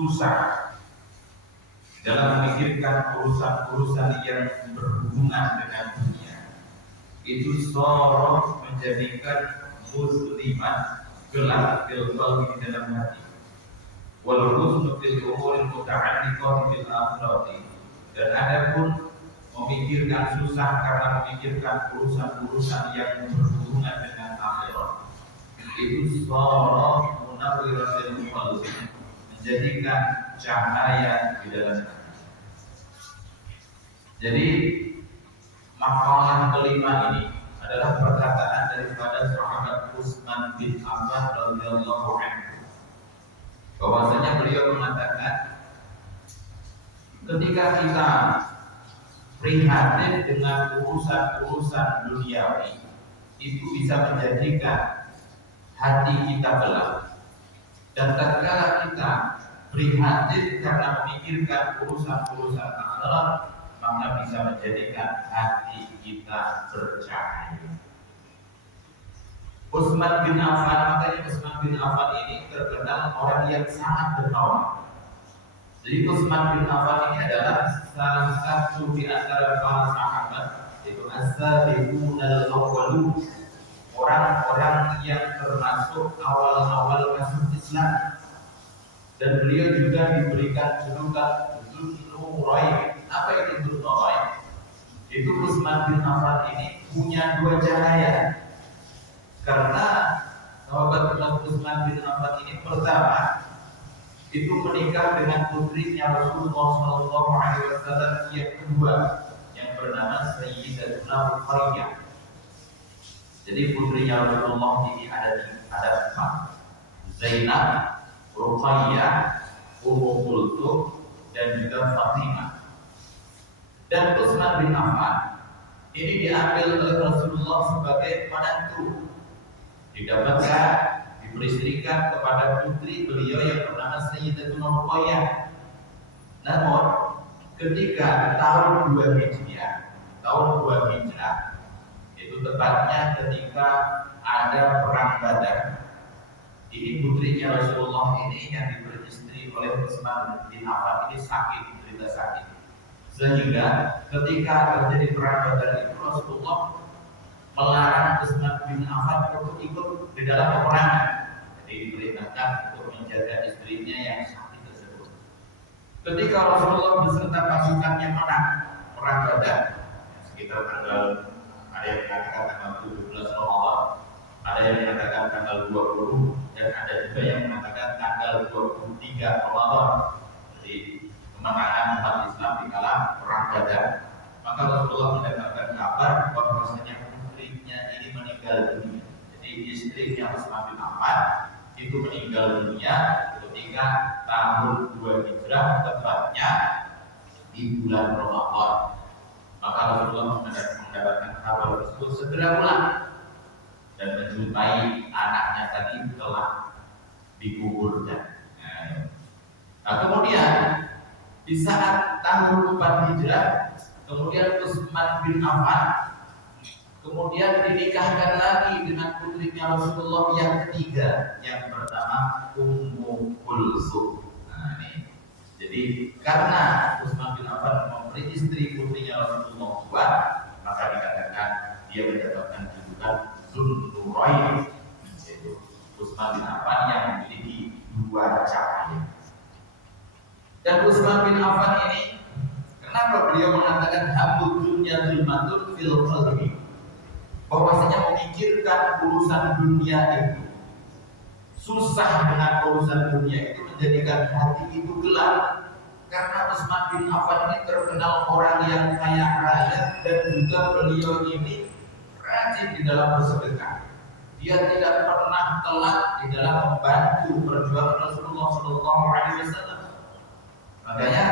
susah dalam memikirkan urusan-urusan yang berhubungan dengan dunia, itu sorot menjadikan musliman gelap fil qalbi di dalam hati, wal huznu fil umuri muta'alliqati bil akhirati, dan adapun memikirkan susah karena memikirkan urusan-urusan yang berhubungan dengan akhirat, itu sorot munawwiratil qalbi, menjadikan cahaya di dalam hati. Jadi makalah kelima ini adalah perkataan daripada sahabat Utsman bin Affan radhiyallahu anhu, bahwasanya beliau mengatakan, ketika kita prihatin dengan urusan-urusan duniawi, itu bisa menjadikan hati kita gelap, dan tatkala kita prihatin karena memikirkan urusan-urusan akhirat, maka bisa menjadikan hati kita bercahaya. Utsman bin Affan, makanya Utsman bin Affan ini terkenal orang yang sangat dermawan. Jadi Utsman bin Affan ini adalah salah satu di antara para sahabat, yaitu as-sabiqunal awwalun, orang-orang yang termasuk awal-awal masuk Islam. Dan beliau juga diberikan julukan Dzun-Nurain. Apa itu Dzun-Nurain? Itu Utsman bin Affan ini punya dua cahaya. Karena sahabat Utsman bin Affan ini pertama itu menikah dengan putrinya Rasulullah SAW, yang kedua yang bernama Sayyidatuna Ruqayyah. Jadi putrinya Rasulullah ini ada empat: Zainab, Ruqayyah, Ummu Kulthum, dan juga Fatimah. Dan Utsman bin Affan ini diambil oleh Rasulullah sebagai menantu, didapatkan, diberistrikan kepada putri beliau yang bernama Sayyidatuna Ruqayyah. Namun ketika tahun 2 Hijrah, itu tepatnya ketika ada perang Badar, ini putrinya Rasulullah ini yang diberistri oleh Utsman bin Affan ini menderita sakit, sehingga ketika terjadi perang Badar itu Rasulullah melarang Utsman bin Affan untuk ikut di dalam peperangan. Jadi diperintahkan untuk menjaga istrinya yang sakit tersebut. Ketika Rasulullah beserta pasukannya menang perang Badar, sekitar tanggal, ada yang mengatakan tanggal 17 Ramadan, ada yang mengatakan tanggal 20, dan ada juga yang mengatakan tanggal 23 Ramadan. Jadi kemenangan umat Islam di kala perang Badar. Maka Rasulullah mendapatkan kabar bahwasanya putrinya ini meninggal dunia. Jadi istrinya Utsman bin Affan itu meninggal dunia ketika tahun 2 Hijrah, tepatnya di bulan Ramadan. Maka Rasulullah mendapatkan kabar tersebut, segera pulang dan menjumpai anaknya tadi telah dikuburkan. Nah, kemudian di saat tahun 4 Hijrah, kemudian Utsman bin Affan kemudian dinikahkan lagi dengan putrinya Rasulullah yang ketiga, yang bernama Ummu Kulthum. Nah, ini. Jadi karena Utsman bin Affan memberi istri putrinya Rasulullah dua, maka dikatakan dia mendapatkan julukan Dzun-Nurain, yaitu Utsman bin Affan yang memiliki dua cahaya. Dan Utsman bin Affan ini, kenapa beliau mengatakan habbud dunya zulmatun fil qalbi? Bahwasanya memikirkan urusan dunia itu, susah dengan urusan dunia itu menjadikan hati itu gelap. Karena Utsman bin Affan ini terkenal orang yang kaya raya, dan juga beliau ini rajin di dalam bersedekah. Dia tidak pernah telat di dalam membantu perjuangan Rasulullah SAW. Makanya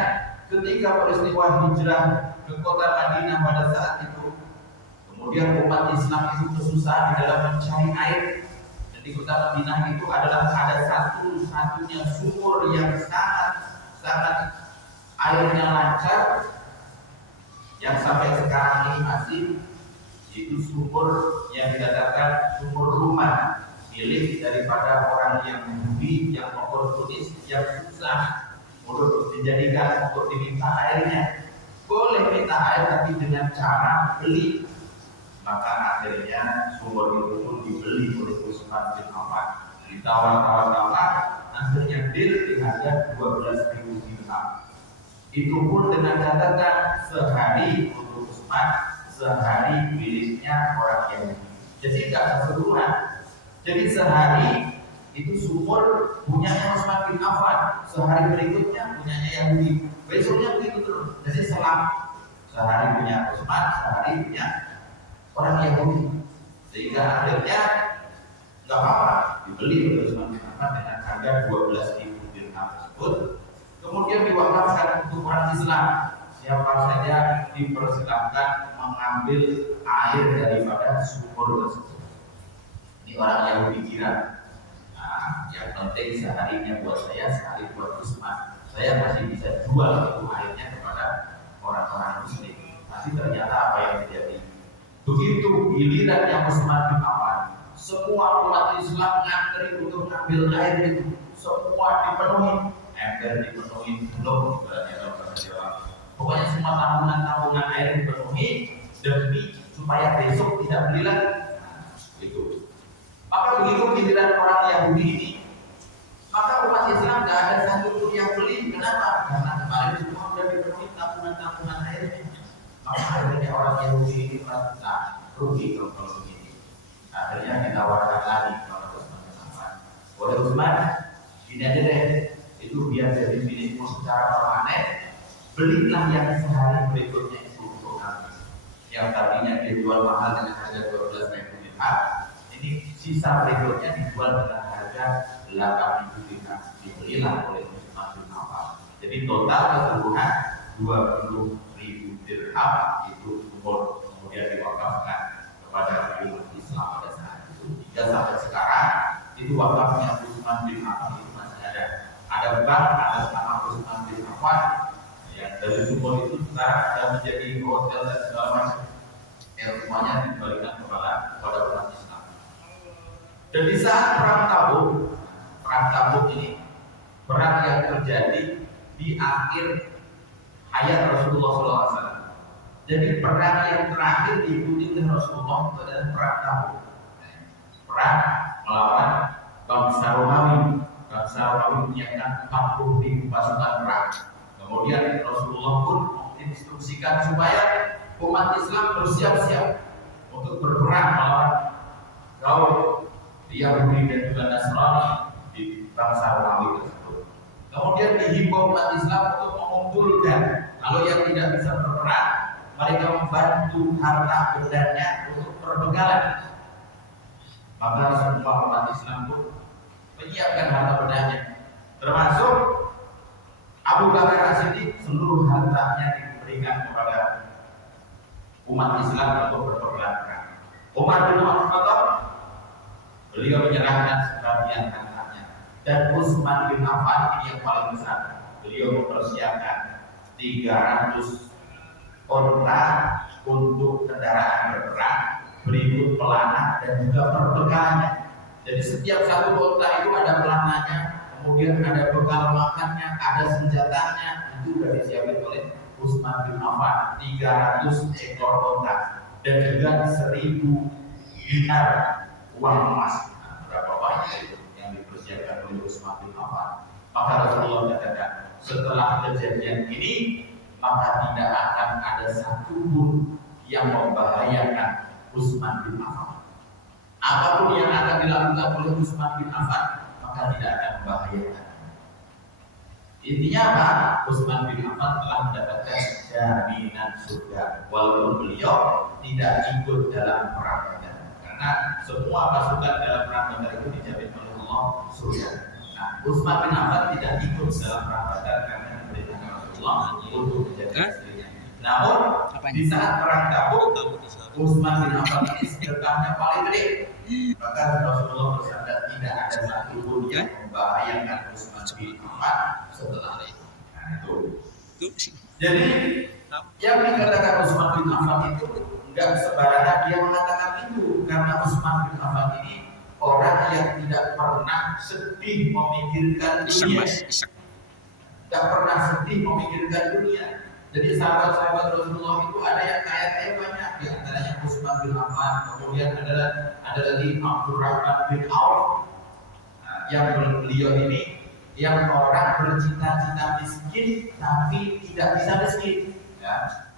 ketika peristiwa hijrah ke kota Madinah pada saat itu, kemudian umat Islam itu kesusahan di dalam mencari air, dan di kota Madinah itu adalah ada satu-satunya sumur yang sangat airnya lancar, yang sampai sekarang ini masih, itu sumur yang dikatakan sumur rumah milik daripada orang yang Yahudi, yang oportunis, yang susah untuk dijadikan untuk diminta airnya. Boleh minta air tapi dengan cara beli. Maka akhirnya sumur itu pun dibeli oleh Utsman bin Affan. Ditawar-tawar, akhirnya deal di harga 12.000 dirham. Itu pun dengan catatan sehari untuk Utsman, sehari miliknya orang Yahudi. Jadi tidak keseluruhan. Jadi sehari itu sumur punyanya Utsman bin Affan, sehari berikutnya punyanya Yahudi, besoknya begitu terus. Jadi selang sehari punya Utsman, sehari punya orang Yahudi, sehingga akhirnya nggak apa-apa dibeli oleh Utsman bin Affan dengan harga 12.000 dirham tersebut. Kemudian diwakafkan untuk orang Islam. Siapa saja dipersilakan mengambil air daripada sumur tersebut. Ini orang Yahudi kira, nah, yang penting seharinya buat saya, sehari buat Utsman. Saya masih bisa jual itu airnya kepada orang-orang Muslim. Tapi ternyata apa yang terjadi? Begitu giliran yang Utsman bin Affan, semua umat Islam ngantri untuk ambil air itu, semua dipenuhi, ember dipenuhi, belum ibaratnya dalam bahasa Jawa. Pokoknya semua tabungan air dipenuhi demi supaya besok tidak beli lagi. Nah, itu. Maka begitu giliran orang Yahudi ini, maka umat Islam tidak ada satu pun yang beli. Kenapa? Karena kemarin semua sudah dipenuhi tabungan airnya. Maka akhirnya orang Yahudi ini merasa rugi kalau begini. Akhirnya ditawarkan lagi kepada Utsman bin Affan. Oleh Utsman, ini aja deh, itu biar jadi milikmu secara permanen. Belilah yang sehari berikutnya itu untuk kami. Yang tadinya dijual mahal dengan harga 12.000 dirham, ini sisa berikutnya dijual dengan harga 8.000 dirham. Dibelilah oleh Utsman bin Affan. Jadi total keseluruhan 20.000 dirham itu sumur, kemudian diwakafkan kepada umat Islam pada saat itu. Hingga sampai sekarang itu wakafnya Utsman bin Affan itu masih ada. Ada bank atas nama Utsman bin Affan yang dari sumur itu sekarang sudah menjadi hotel dan segala macam. Yang semuanya dikembalikan kepada umat Islam. Dan di saat perang Tabuk ini perang yang terjadi di akhir hayat Rasulullah SAW. Jadi perang yang terakhir diikuti oleh Rasulullah itu adalah perang Tabuk. Perang melawan bangsa Romawi. Bangsa Romawi menyiapkan 40.000 pasukan perang. Kemudian Rasulullah pun menginstruksikan supaya umat Islam bersiap-siap untuk berperang melawan kaum Yahudi dan juga Nasrani di bangsa Romawi tersebut. Kemudian dihimbau umat Islam untuk mengumpulkan, kalau yang tidak bisa berperang, mereka membantu harta bendanya untuk perbekalan. Maka semua umat Islam pun menyiapkan harta bendanya, termasuk Abu Bakar As-Siddiq, seluruh hartanya diberikan kepada umat Islam untuk berperang. Umar bin Khattab, beliau menyerahkan sebagian hartanya. Dan Utsman bin Affan ini yang paling besar, beliau mempersiapkan 300 onta untuk kendaraan berperang, berikut pelana dan juga perbekalannya. Jadi setiap satu onta itu ada pelananya, kemudian ada bekal makannya, ada senjatanya, itu sudah disiapkan oleh Utsman bin Affan. 300 ekor onta dan juga 1.000 dinar uang emas. Nah, berapa banyak itu yang dipersiapkan oleh Utsman bin Affan. Maka Rasulullah katakan, setelah kejadian ini maka tidak akan ada satupun yang membahayakan Utsman bin Affan. Apapun yang akan dilakukan oleh Utsman bin Affan maka tidak akan membahayakan. Intinya apa? Utsman bin Affan telah mendapatkan jaminan surga walaupun beliau tidak ikut dalam perang Badar, karena semua pasukan dalam perang Badar itu dijamin oleh Allah surga. Nah, Utsman bin Affan tidak ikut dalam perang Badar karena diperintahkan Rasulullah untuk menjadi istrinya. Namun di saat perang Tabuk, Utsman bin Affan ini sedekahnya paling gede. Maka Rasulullah bersabda, tidak ada satu pun yang membahayakan Utsman bin Affan setelah itu. Nah, itu. Jadi yang dikatakan Utsman bin Affan itu enggak sembarangan dia mengatakan itu, karena Utsman bin Affan ini orang yang tidak pernah sedih memikirkan dunia. Gak pernah sedih memikirkan dunia. Jadi sahabat-sahabat Rasulullah itu ada yang kaya banyak, di antaranya Utsman bin Affan, kemudian ada lagi Abdurrahman bin Auf. Nah, yang beliau ini yang orang bercita-cita miskin tapi tidak bisa miskin. Ya.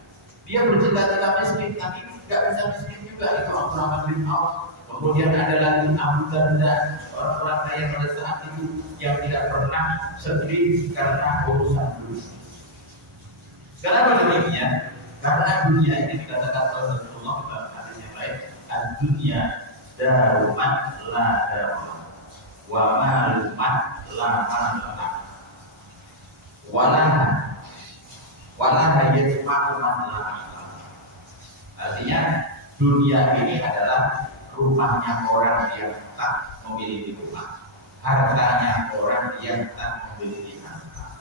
Dia bercita-cita miskin tapi tidak bisa miskin juga, itu Abdurrahman bin Auf. Kemudian ada lagi Abu Darda, orang-orang kaya pada saat itu yang tidak pernah sedih karena urusan dunia. Kenapa demikian? Karena dunia ini dikatakan oleh Rasulullah dalam hadis yang lain, dunia daruman la daruman, wa maluman la maluman, walaha yajma'uman la. Artinya dunia ini adalah rumahnya orang yang tak memiliki rumah, hartanya orang yang tak memiliki harta,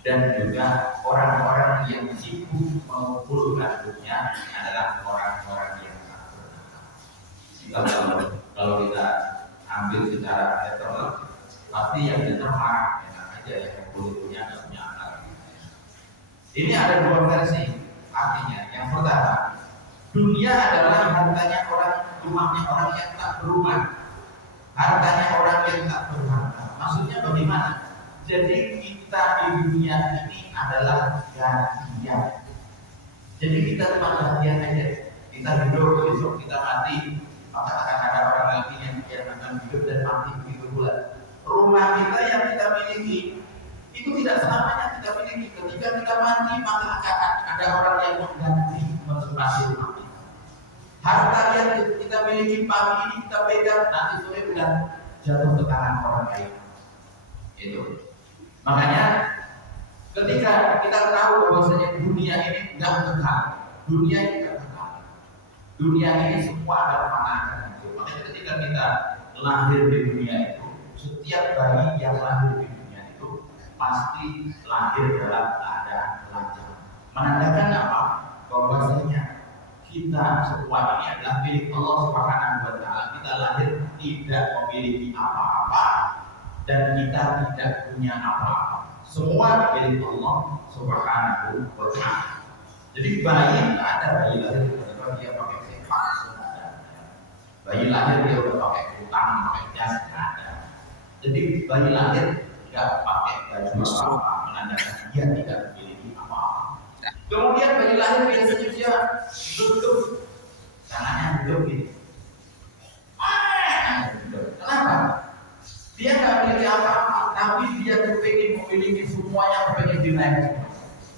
dan juga orang-orang yang sibuk mengumpulkan dunia adalah orang-orang yang tak berharga. Kalau kita ambil secara literal, pasti yang benar marah, enak aja yang mengumpul dunia nggak punya akal. Ini ada dua versi artinya. Yang pertama, dunia adalah hartanya orang, rumahnya orang yang tak berumah, hartanya orang yang tak berharta. Maksudnya bagaimana? Jadi kita di dunia ini adalah gantian. Jadi kita cuma gantian aja. Kita hidup, besok kita mati, maka akan ada orang lagi yang akan hidup dan mati begitu pula. Rumah kita yang kita miliki itu tidak selamanya kita miliki. Ketika kita mati, maka akan ada orang yang mengganti menempati rumah kita. Harta yang kita miliki pagi ini kita pegang, nanti sore sudah jatuh ke tangan orang lain. Itu. Makanya ketika kita tahu bahwasanya dunia ini tidak kekal, dunia ini tidak kekal, dunia ini semua adalah fana. Makanya ketika kita lahir di dunia itu, setiap bayi yang lahir di dunia itu pasti lahir dalam keadaan lancar. Menandakan apa? Bahwasanya kita semua ini adalah milik Allah Subhanahu wa Ta'ala. Kita lahir tidak memiliki apa-apa dan kita tidak punya apa-apa. Semua milik Allah Subhanahu wa Ta'ala. Jadi bayi tidak ada bayi lahir kalau dia pakai sepak, tidak ada. Bayi lahir dia udah pakai utang, pakai jas, tidak ada. Jadi bayi lahir tidak pakai baju apa-apa, menandakan dia tidak memiliki apa-apa. Kemudian bayi lahir biasanya dia duduk, tangannya duduk gitu. Kenapa? Dia nggak memiliki apa-apa, tapi dia kepingin memiliki semua yang pengen diraih.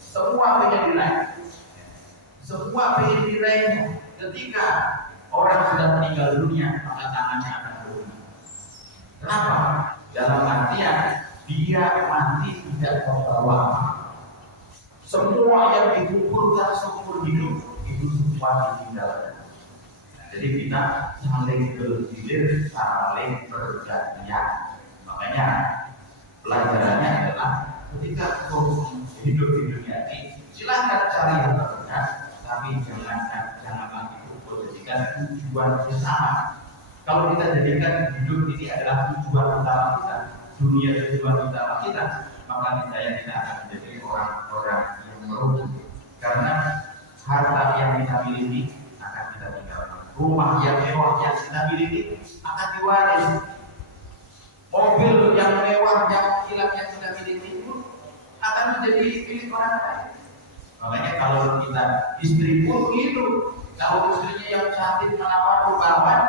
Semua pengen diraih. Semua pengen diraih. Ketika orang sudah meninggal dunia, maka tangannya akan berubah. Kenapa? Dalam artian dia mati tidak membawa apa. Semua yang dikumpulkan seumur hidup itu semua ditinggalkan. Jadi kita saling bergilir, saling bergantian. Makanya pelajarannya adalah ketika kau hidup di dunia ini, silakan cari yang terbaik, tapi janganlah itu kau jadikan tujuan utama. Kalau kita jadikan hidup ini adalah tujuan utama kita, dunia tujuan utama kita, maka niscaya kita akan menjadi orang-orang yang merugi. Karena harta yang kita miliki akan kita tinggalkan. Rumah yang mewah yang kita miliki akan diwaris. Mobil yang mewah yang kilat yang kita miliki itu akan menjadi milik orang lain. Makanya kalau kita istri pun begitu, kalau istrinya yang cantik menawan rupawan,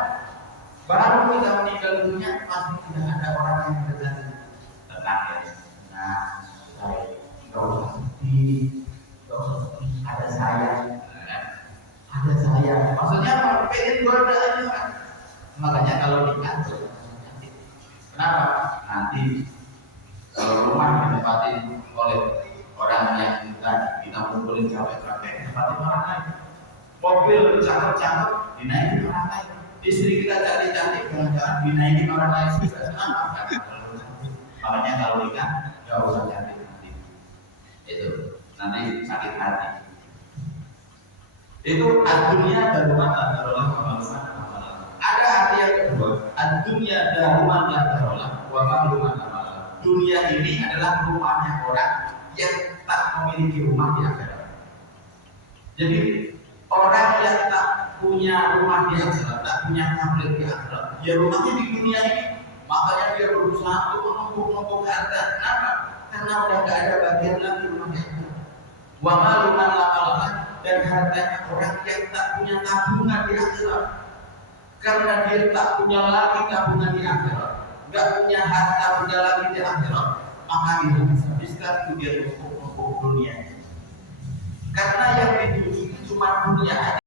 baru kita meninggal dunia pasti tidak ada orang yang berganti. Tenang ya. Nah, saya nggak usah sedih, ada saya. Ada saya, maksudnya apa? Pengen goda aja kan? Makanya kalau nikah tuh, kenapa? Nanti kalau rumah ditempatin oleh orang yang kita kumpulin capek-capek, tempatin orang lain. Mobil cakep-cakep dinaikin orang lain. Istri kita cantik-cantik, jangan-jangan dinaikin orang lain juga. Kenapa? Makanya kalau nikah nggak usah cantik-cantik. Itu nanti sakit hati. Itu dunia daruman la darolah wa maluman. Ada arti yang kedua, dunia daruman la darolah wa maluman. dunia ini adalah rumahnya orang yang tak memiliki rumah di akhirat. Jadi orang yang tak punya rumah di akhirat, tak punya kamar di akhirat, ya rumahnya di dunia ini. Makanya dia berusaha untuk menumpuk harta. Kenapa? Karena udah gak ada bagian lagi rumahnya. Wa maluman lama dan hartanya orang yang tak punya tabungan di akhirat. Karena dia tak punya lagi tabungan di akhirat, gak punya harta benda lagi di akhirat, maka dia habiskan itu dia numpuk dunia. Karena yang dituju cuma dunia aja.